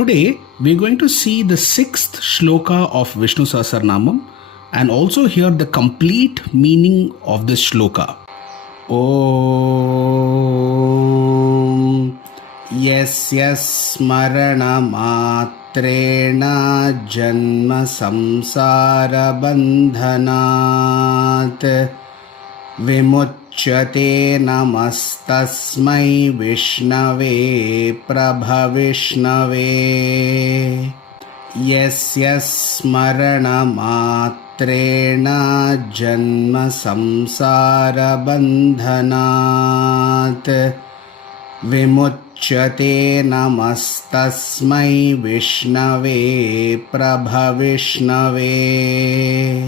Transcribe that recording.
Today we are going to see the 6th shloka of Vishnu Sahasranamam and also hear the complete meaning of this shloka. Om Yasya Smarana Matrena Janma Samsara Bandhanat Vimuchyate Namastasmai Vishnave Prabhavishnave Yasya Smarana Matrena Janma Samsara Bandhanat Vimuchyate Namastasmai Vishnave Prabhavishnave